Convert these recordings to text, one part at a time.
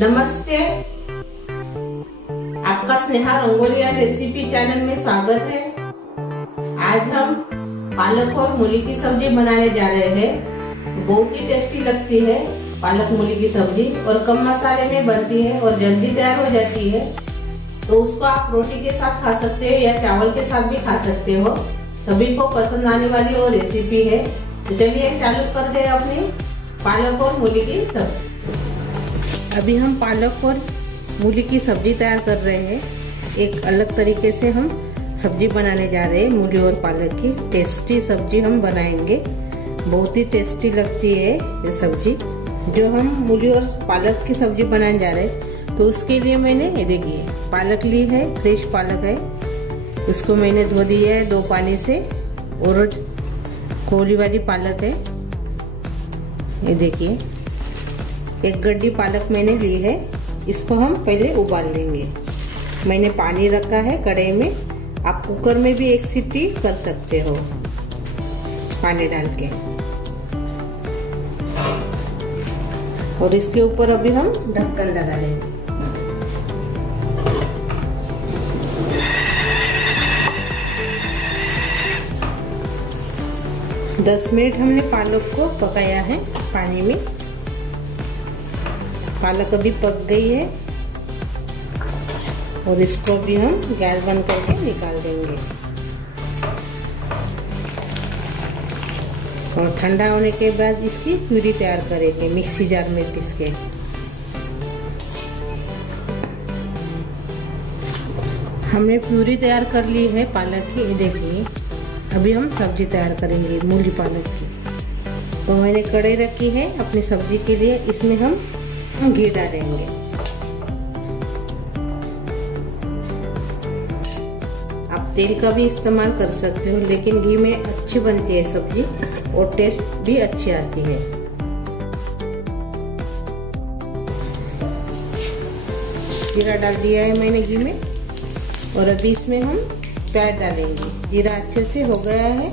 नमस्ते, आपका Sneha rangoli and recipe channel में स्वागत है। आज हम पालक और मूली की सब्जी बनाने जा रहे हैं। बहुत ही टेस्टी लगती है पालक मूली की सब्जी और कम मसाले में बनती है और जल्दी तैयार हो जाती है। तो उसको आप रोटी के साथ खा सकते हो या चावल के साथ भी खा सकते हो। सभी को पसंद आने वाली वो रेसिपी है। तो चलिए चालू कर दे अपनी पालक और मूली की सब्जी। अभी हम पालक और मूली की सब्जी तैयार कर रहे हैं। एक अलग तरीके से हम सब्जी बनाने जा रहे हैं। मूली और पालक की टेस्टी सब्जी हम बनाएंगे। बहुत ही टेस्टी लगती है ये सब्जी। जो हम मूली और पालक की सब्जी बनाने जा रहे हैं तो उसके लिए मैंने ये देखिए पालक ली है, फ्रेश पालक है। उसको मैंने धो दिया है 2 पानी से और कोली वाली पालक है। ये देखिए एक गड्डी पालक मैंने ली है। इसको हम पहले उबाल लेंगे। मैंने पानी रखा है कढ़ाई में। आप कुकर में भी एक सीटी कर सकते हो पानी डाल के। और इसके ऊपर अभी हम ढक्कन लगा लेंगे। दस मिनट हमने पालक को पकाया है पानी में। पालक अभी पक गई है और इसको भी हम गैस बंद करके निकाल देंगे। और ठंडा होने के बाद इसकी प्यूरी तैयार करेंगे मिक्सी जार में पीस के। हमने प्यूरी तैयार कर ली है पालक की। ये देखिए अभी हम सब्जी तैयार करेंगे मूली पालक की। तो मैंने कढ़ाई रखी है अपनी सब्जी के लिए। इसमें हम घी डालेंगे। आप तेल का भी इस्तेमाल कर सकते हो, लेकिन घी में अच्छी बनती है सब्जी और टेस्ट भी अच्छी आती है। जीरा डाल दिया है मैंने घी में। और अभी इसमें हम प्याज डालेंगे। जीरा अच्छे से हो गया है।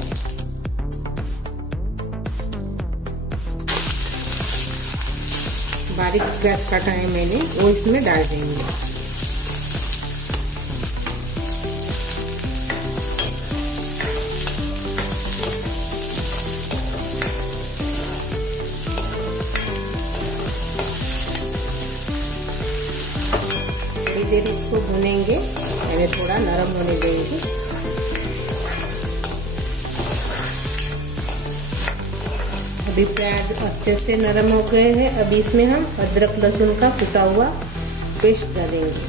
बारीक प्याज काटा है मैंने, वो इसमें डाल देंगे। थोड़ी देर इसको भूनेंगे, यानी थोड़ा नरम होने देंगे। अभी प्याज अच्छे से नरम हो गए हैं। अभी इसमें हम अदरक लहसुन का कुटा हुआ पेस्ट डालेंगे।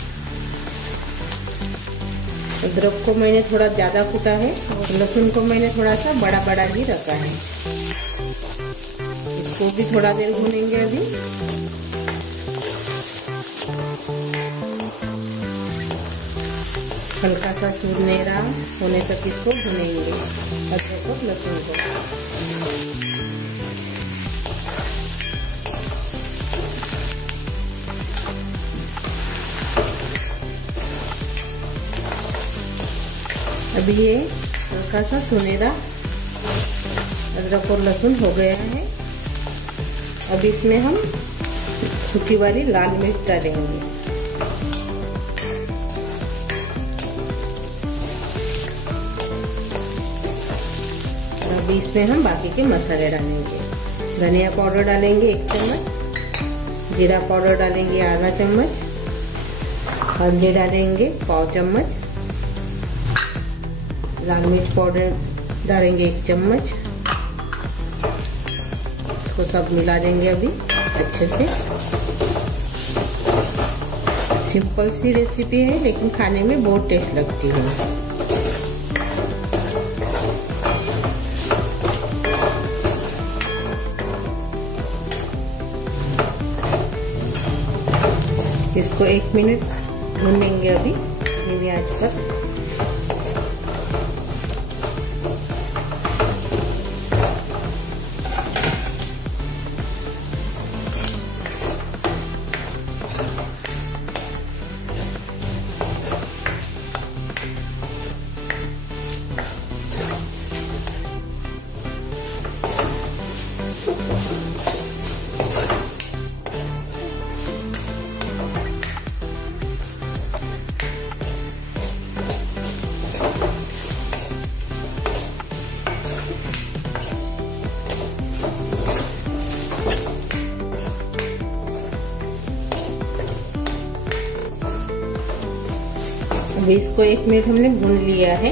अदरक को मैंने थोड़ा ज्यादा कुटा है और लहसुन को मैंने थोड़ा सा बड़ा बड़ा ही रखा है। इसको भी थोड़ा देर भूनेंगे। अभी हल्का सा सुनहरा होने तक इसको भूनेंगे अदरक और लहसुन को। अभी ये हल्का सा सुनहरा अदरक और लहसुन हो गया है। अब इसमें हम सूखी वाली लाल मिर्च डालेंगे। अभी इसमें हम बाकी के मसाले डालेंगे। धनिया पाउडर डालेंगे 1 चम्मच, जीरा पाउडर डालेंगे आधा चम्मच, हल्दी डालेंगे 1/4 चम्मच, लाल मिर्च पाउडर डालेंगे 1 चम्मच। इसको सब मिला देंगे अभी अच्छे से। सिंपल सी रेसिपी है लेकिन खाने में बहुत टेस्ट लगती है। इसको 1 मिनट भूनेंगे अभी धीमी आंच पर। अभी इसको 1 मिनट हमने भून लिया है।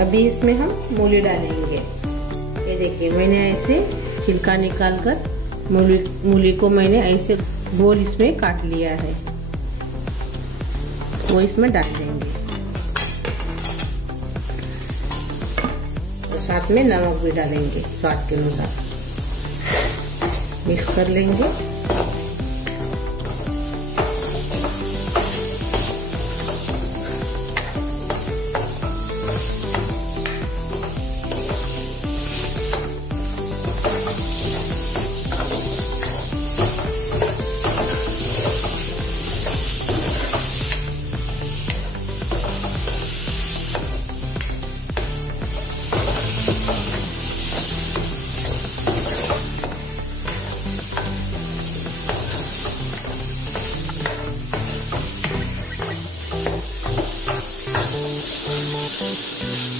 अभी इसमें हम मूली डालेंगे। ये देखिए मैंने ऐसे छिलका निकाल कर मूली को मैंने ऐसे गोल इसमें काट लिया है, वो इसमें डाल देंगे और साथ में नमक भी डालेंगे स्वाद के अनुसार। मिक्स कर लेंगे।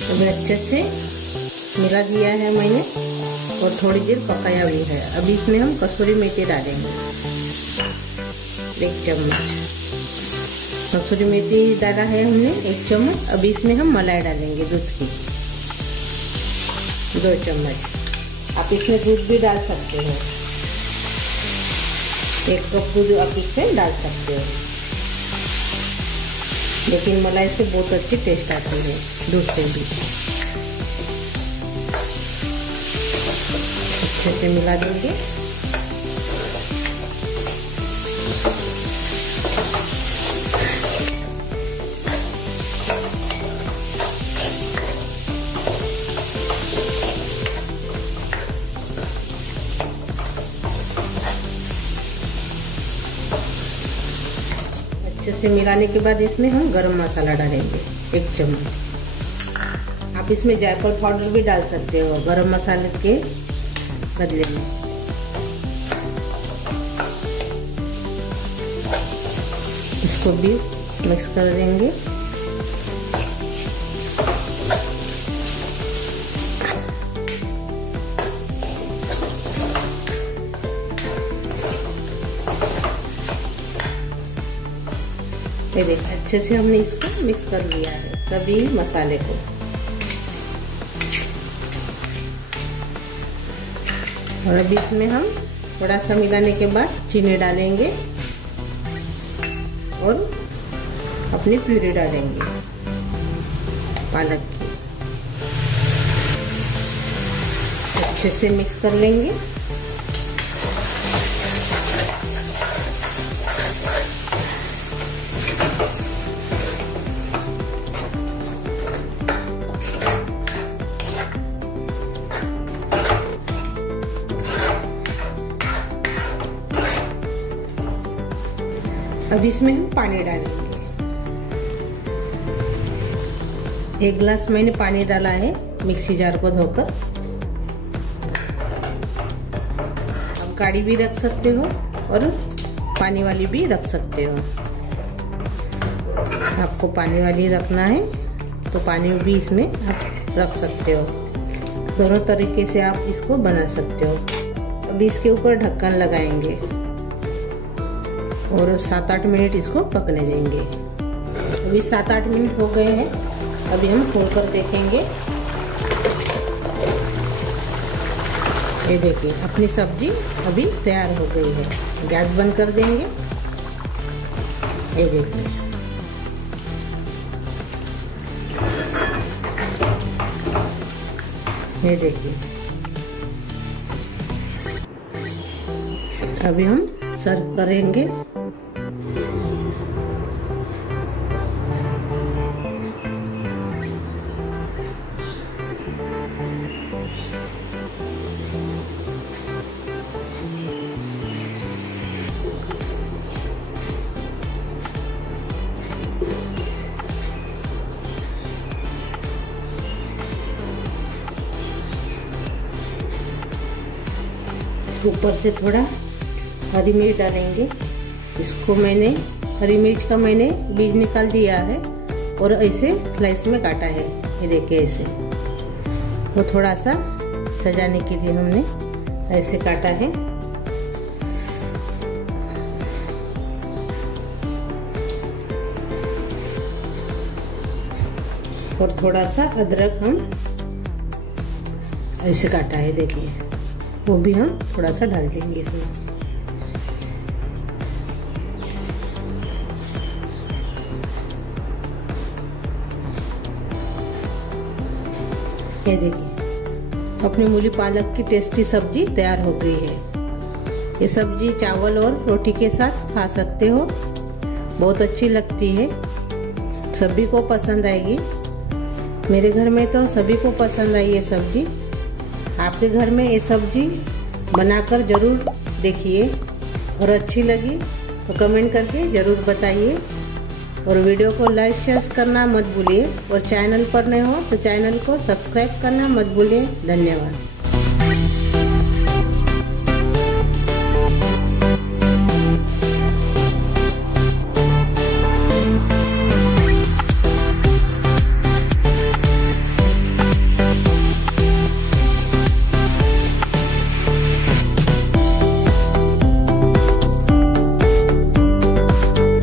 अभी अच्छे से मिला दिया है मैंने और थोड़ी देर पकाया भी है। अभी इसमें हम कसूरी मेथी डालेंगे 1 चम्मच। कसूरी मेथी डाला है हमने 1 चम्मच। अभी इसमें हम मलाई डालेंगे दूध की 2 चम्मच। आप इसमें दूध भी डाल सकते हो, 1 कप दूध आप इसमें डाल सकते हो, लेकिन मलाई से बहुत अच्छी टेस्ट आती है दूध से भी। अच्छे से मिला देंगे। अच्छे से मिलाने के बाद इसमें हम गरम मसाला डालेंगे 1 चम्मच। आप इसमें जायफल पाउडर भी डाल सकते हो गरम मसाले के बदले में। इसको भी मिक्स कर देंगे। ये देखिए अच्छे से हमने इसको मिक्स कर लिया है सभी मसाले को। और अभी इसमें हम थोड़ा सा मिलाने के बाद चीनी डालेंगे और अपनी प्यूरी डालेंगे पालक की। अच्छे से मिक्स कर लेंगे। अब इसमें हम पानी डालेंगे। 1 गिलास मैंने पानी डाला है मिक्सी जार को धोकर। आप गाढ़ी भी रख सकते हो और पानी वाली भी रख सकते हो। आपको पानी वाली रखना है तो पानी भी इसमें आप रख सकते हो। दोनों तरीके से आप इसको बना सकते हो। अभी इसके ऊपर ढक्कन लगाएंगे और 7-8 मिनट इसको पकने देंगे। अभी 7-8 मिनट हो गए हैं। अभी हम खोल कर देखेंगे। ये देखिए अपनी सब्जी अभी तैयार हो गई है। गैस बंद कर देंगे। ये देखिए ये देखिए अभी हम सर्व करेंगे। ऊपर से थोड़ा हरी मिर्च डालेंगे। इसको मैंने हरी मिर्च का मैंने बीज निकाल दिया है और ऐसे स्लाइस में काटा है। ये देखिए ऐसे, वो थोड़ा सा सजाने के लिए हमने ऐसे काटा है। और थोड़ा सा अदरक हम ऐसे काटा है, देखिए वो भी हम थोड़ा सा डाल देंगे इसमें। ये देखिए अपनी मूली पालक की टेस्टी सब्जी तैयार हो गई है। ये सब्जी चावल और रोटी के साथ खा सकते हो, बहुत अच्छी लगती है, सभी को पसंद आएगी। मेरे घर में तो सभी को पसंद आई ये सब्जी। आपके घर में ये सब्जी बनाकर जरूर देखिए और अच्छी लगी तो कमेंट करके जरूर बताइए और वीडियो को लाइक शेयर करना मत भूलिए और चैनल पर नए हो तो चैनल को सब्सक्राइब करना मत भूलिए। धन्यवाद।